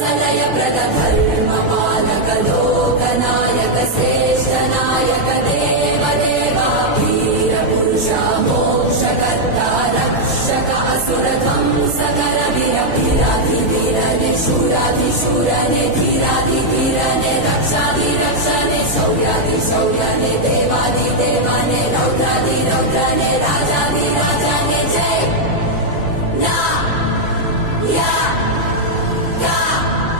वत्सलय व्रत धर्म पालक लोकनायक श्रेष्ठ नायक देव देवा वीर पुरुषा मोक्षकर्ता रक्षक असुर ध्वंसकर वीराधिवीरने शूराधिशूरने धीराधिधीरने रक्षाधिरक्षणे शौर्याधिशौर्यने देवाधिदेवने